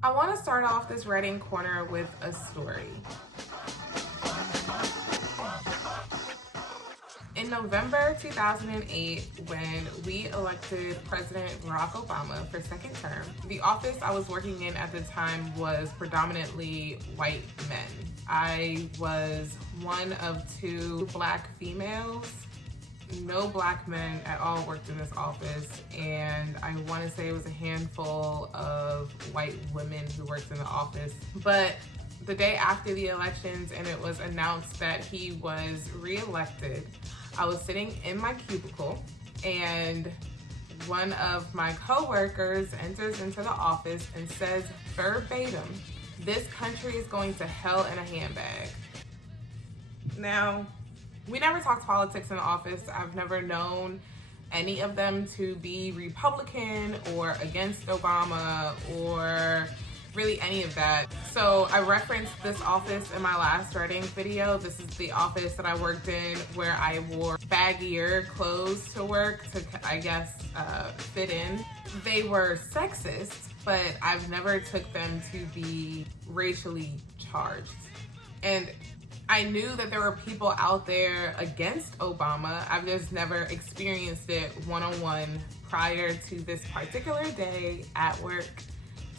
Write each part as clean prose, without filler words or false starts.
I want to start off this writing corner with a story. In November 2008, when we elected President Barack Obama for second term, the office I was working in at the time was predominantly white men. I was one of two Black females. No Black men at all worked in this office, and I want to say it was a handful of white women who worked in the office. But the day after the elections and it was announced that he was re-elected, I was sitting in my cubicle and one of my coworkers enters into the office and says verbatim, "This country is going to hell in a handbag." Now, we never talked politics in the office. I've never known any of them to be Republican or against Obama or really any of that. So I referenced this office in my last writing video. This is the office that I worked in where I wore baggier clothes to work to, I guess, fit in. They were sexist, but I've never took them to be racially charged. And I knew that there were people out there against Obama. I've just never experienced it one-on-one prior to this particular day at work,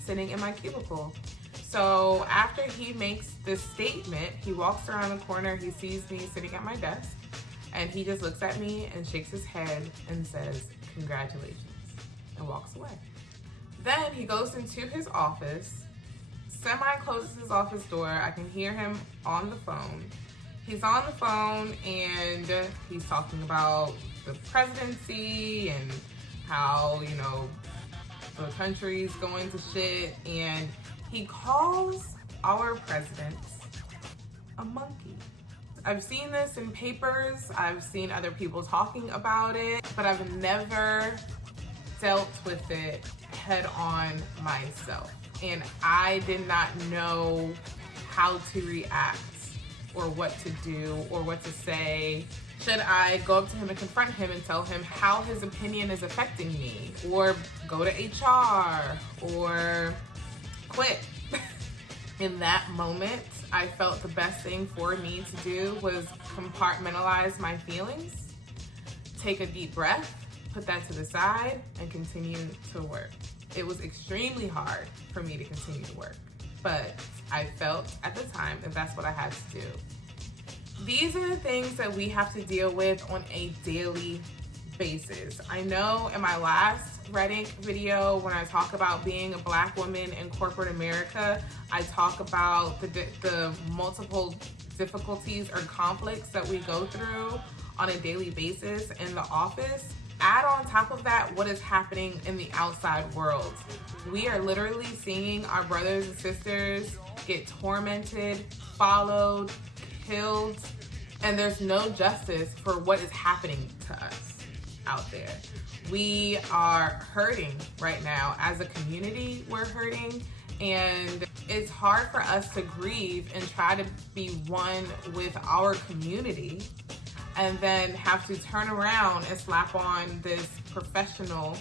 sitting in my cubicle. So after he makes this statement, he walks around the corner, he sees me sitting at my desk, and he just looks at me and shakes his head and says, "Congratulations," and walks away. Then he goes into his office, semi-closes his office door. I can hear him on the phone. He's on the phone and he's talking about the presidency and how, the country's going to shit, and he calls our president a monkey. I've seen this in papers, I've seen other people talking about it, but I've never dealt with it head on myself. And I did not know how to react or what to do or what to say. Should I go up to him and confront him and tell him how his opinion is affecting me, or go to HR, or quit? In that moment, I felt the best thing for me to do was compartmentalize my feelings, take a deep breath, put that to the side, and continue to work. It was extremely hard for me to continue to work, but I felt at the time that that's what I had to do. These are the things that we have to deal with on a daily basis. I know in my last writing video, when I talk about being a Black woman in corporate America, I talk about the multiple difficulties or conflicts that we go through on a daily basis in the office. Add on top of that what is happening in the outside world. We are literally seeing our brothers and sisters get tormented, followed, killed, and there's no justice for what is happening to us out there. We are hurting right now. As a community, we're hurting, and it's hard for us to grieve and try to be one with our community and then have to turn around and slap on this professional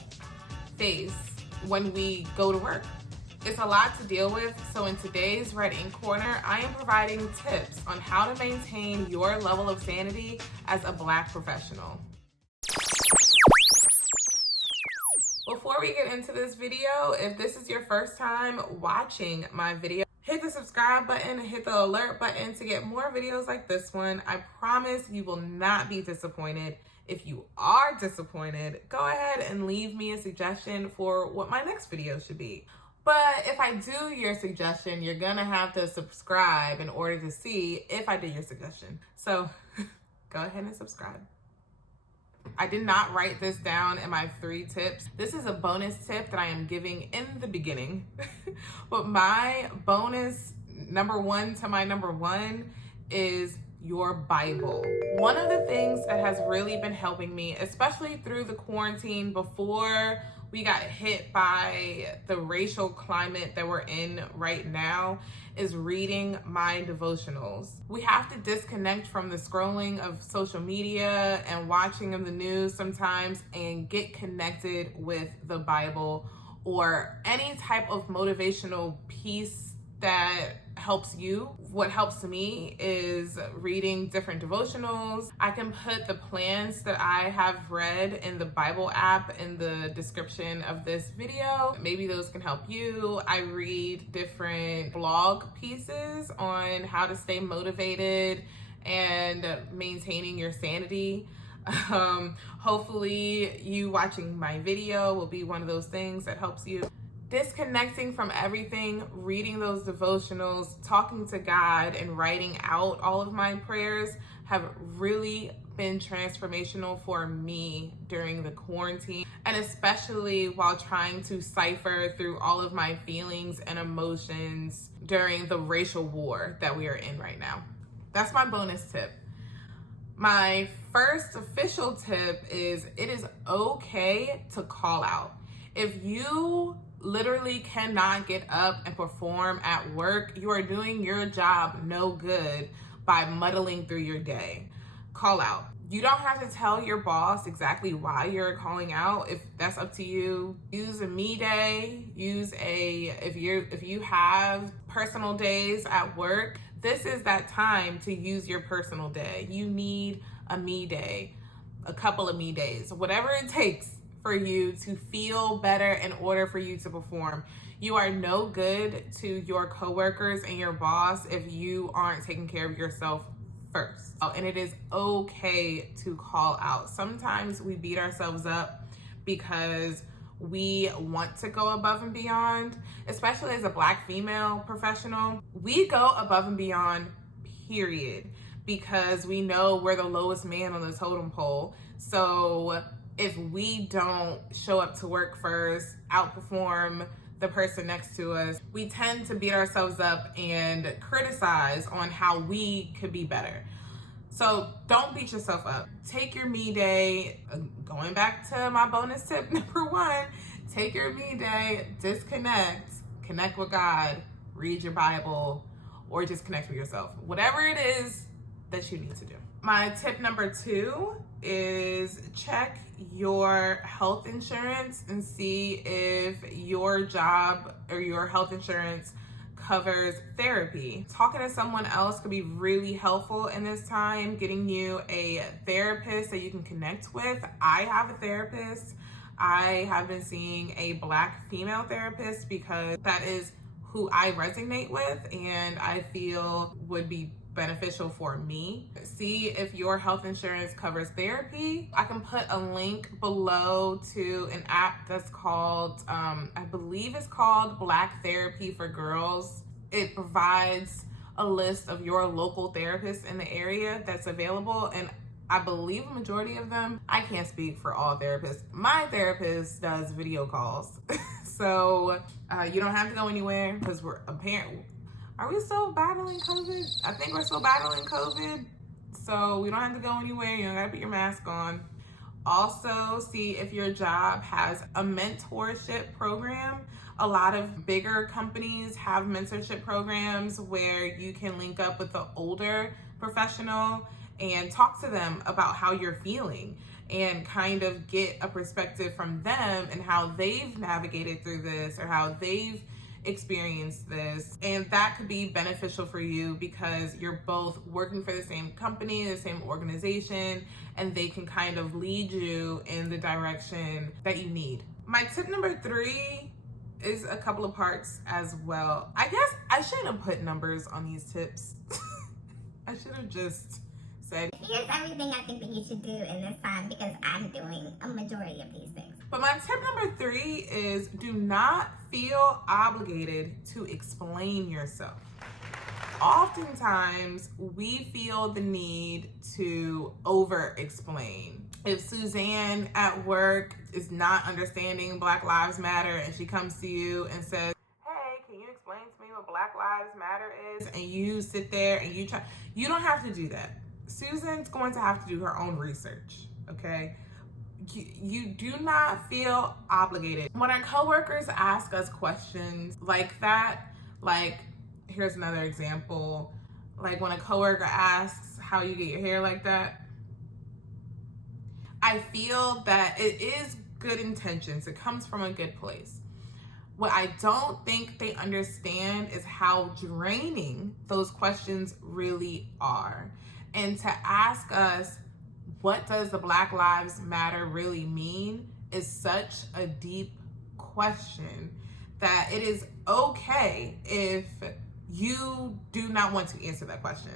face when we go to work. It's a lot to deal with, so in today's Writing Corner, I am providing tips on how to maintain your level of sanity as a Black professional. Before we get into this video, if this is your first time watching my video, hit the subscribe button and hit the alert button to get more videos like this one. I promise you will not be disappointed. If you are disappointed, go ahead and leave me a suggestion for what my next video should be. But if I do your suggestion, you're gonna have to subscribe in order to see if I did your suggestion. So go ahead and subscribe. I did not write this down in my 3 tips. This is a bonus tip that I am giving in the beginning. But my bonus number 1 to my number 1 is your Bible. One of the things that has really been helping me, especially through the quarantine before we got hit by the racial climate that we're in right now, is reading my devotionals. We have to disconnect from the scrolling of social media and watching of the news sometimes and get connected with the Bible or any type of motivational piece that helps you. What helps me is reading different devotionals. I can put the plans that I have read in the Bible app in the description of this video. Maybe those can help you. I read different blog pieces on how to stay motivated and maintaining your sanity. Hopefully you watching my video will be one of those things that helps you. Disconnecting from everything, reading those devotionals, talking to God, and writing out all of my prayers have really been transformational for me during the quarantine, and especially while trying to cipher through all of my feelings and emotions during the racial war that we are in right now. That's my bonus tip. My first official tip is it is okay to call out. If you literally cannot get up and perform at work, you are doing your job no good by muddling through your day. Call out. You don't have to tell your boss exactly why you're calling out. If that's up to you, use a me day. If you have personal days at work, this is that time to use your personal day. You need a me day, a couple of me days, whatever it takes for you to feel better in order for you to perform. You are no good to your coworkers and your boss if you aren't taking care of yourself first. And it is okay to call out. Sometimes we beat ourselves up because we want to go above and beyond, especially as a Black female professional. We go above and beyond, period, because we know we're the lowest man on the totem pole. So if we don't show up to work first, outperform the person next to us, we tend to beat ourselves up and criticize on how we could be better. So don't beat yourself up. Take your me day. Going back to my bonus tip number 1, take your me day, disconnect, connect with God, read your Bible, or just connect with yourself. Whatever it is that you need to do. My tip number 2 is check your health insurance and see if your job or your health insurance covers therapy. Talking to someone else could be really helpful in this time, getting you a therapist that you can connect with. I have a therapist. I have been seeing a Black female therapist because that is who I resonate with and I feel would be beneficial for me. See if your health insurance covers therapy. I can put a link below to an app that's called, I believe it's called Black Therapy for Girls. It provides a list of your local therapists in the area that's available, and I believe a majority of them, I can't speak for all therapists. My therapist does video calls. So you don't have to go anywhere because we're apparently, are we still battling COVID? I think we're still battling COVID. So we don't have to go anywhere. You don't gotta put your mask on. Also, see if your job has a mentorship program. A lot of bigger companies have mentorship programs where you can link up with the older professional and talk to them about how you're feeling and kind of get a perspective from them and how they've navigated through this or how they've experienced this. And that could be beneficial for you because you're both working for the same company, the same organization, and they can kind of lead you in the direction that you need. My tip number 3 is a couple of parts as well. I guess I shouldn't have put numbers on these tips. I should have just said, here's everything I think that you should do in this time because I'm doing a majority of these things. But my tip number 3 is do not feel obligated to explain yourself. Oftentimes, we feel the need to over-explain. If Suzanne at work is not understanding Black Lives Matter and she comes to you and says, hey, can you explain to me what Black Lives Matter is? And you sit there and you don't have to do that. Susan's going to have to do her own research, okay? You do not feel obligated. When our coworkers ask us questions like that, like, here's another example. Like when a coworker asks how you get your hair like that, I feel that it is good intentions. It comes from a good place. What I don't think they understand is how draining those questions really are. And to ask us, what does the Black Lives Matter really mean, is such a deep question that it is okay if you do not want to answer that question.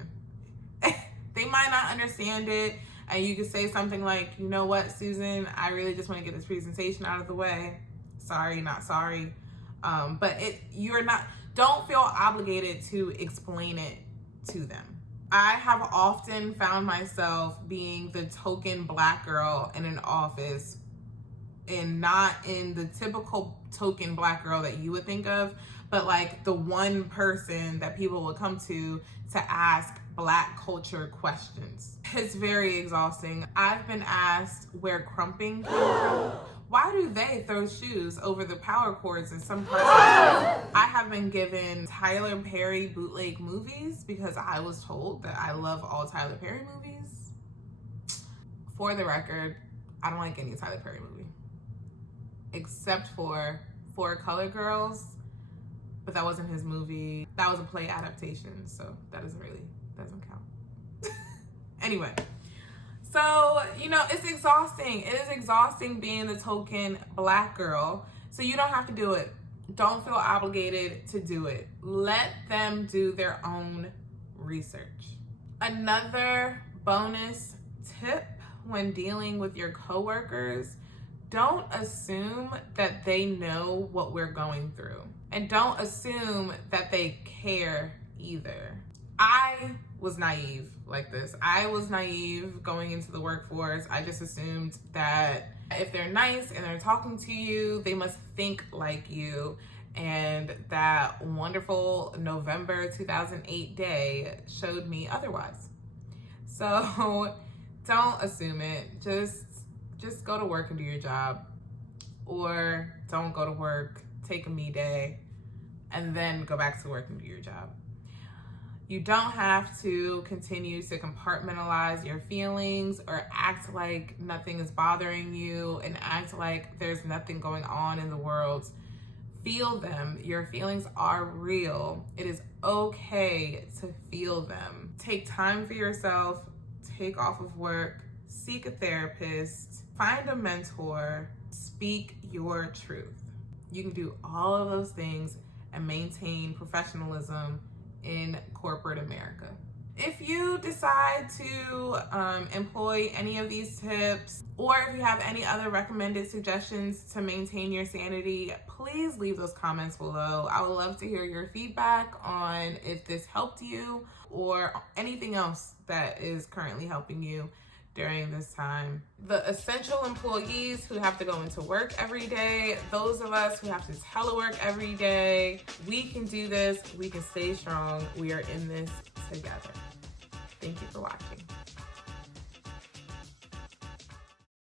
They might not understand it, and you could say something like, you know what, Susan, I really just want to get this presentation out of the way. Sorry, not sorry. But don't feel obligated to explain it to them. I have often found myself being the token Black girl in an office, and not in the typical token Black girl that you would think of, but like the one person that people would come to ask Black culture questions. It's very exhausting. I've been asked where crumping came from. Why do they throw shoes over the power cords in some parts of the world? I have been given Tyler Perry bootleg movies because I was told that I love all Tyler Perry movies. For the record, I don't like any Tyler Perry movie, except for Four Color Girls, but that wasn't his movie. That was a play adaptation, so that doesn't count. Anyway. So, it's exhausting. It is exhausting being the token Black girl. So you don't have to do it. Don't feel obligated to do it. Let them do their own research. Another bonus tip when dealing with your coworkers, don't assume that they know what we're going through. And don't assume that they care either. I was naive like this. I was naive going into the workforce. I just assumed that if they're nice and they're talking to you, they must think like you. And that wonderful November 2008 day showed me otherwise. So don't assume it. Just go to work and do your job. Or don't go to work, take a me day, and then go back to work and do your job. You don't have to continue to compartmentalize your feelings or act like nothing is bothering you and act like there's nothing going on in the world. Feel them. Your feelings are real. It is okay to feel them. Take time for yourself. Take off of work. Seek a therapist. Find a mentor. Speak your truth. You can do all of those things and maintain professionalism in corporate America. If you decide to employ any of these tips, or if you have any other recommended suggestions to maintain your sanity, please leave those comments below. I would love to hear your feedback on if this helped you or anything else that is currently helping you during this time. The essential employees who have to go into work every day, those of us who have to telework every day, we can do this. We can stay strong. We are in this together. Thank you for watching.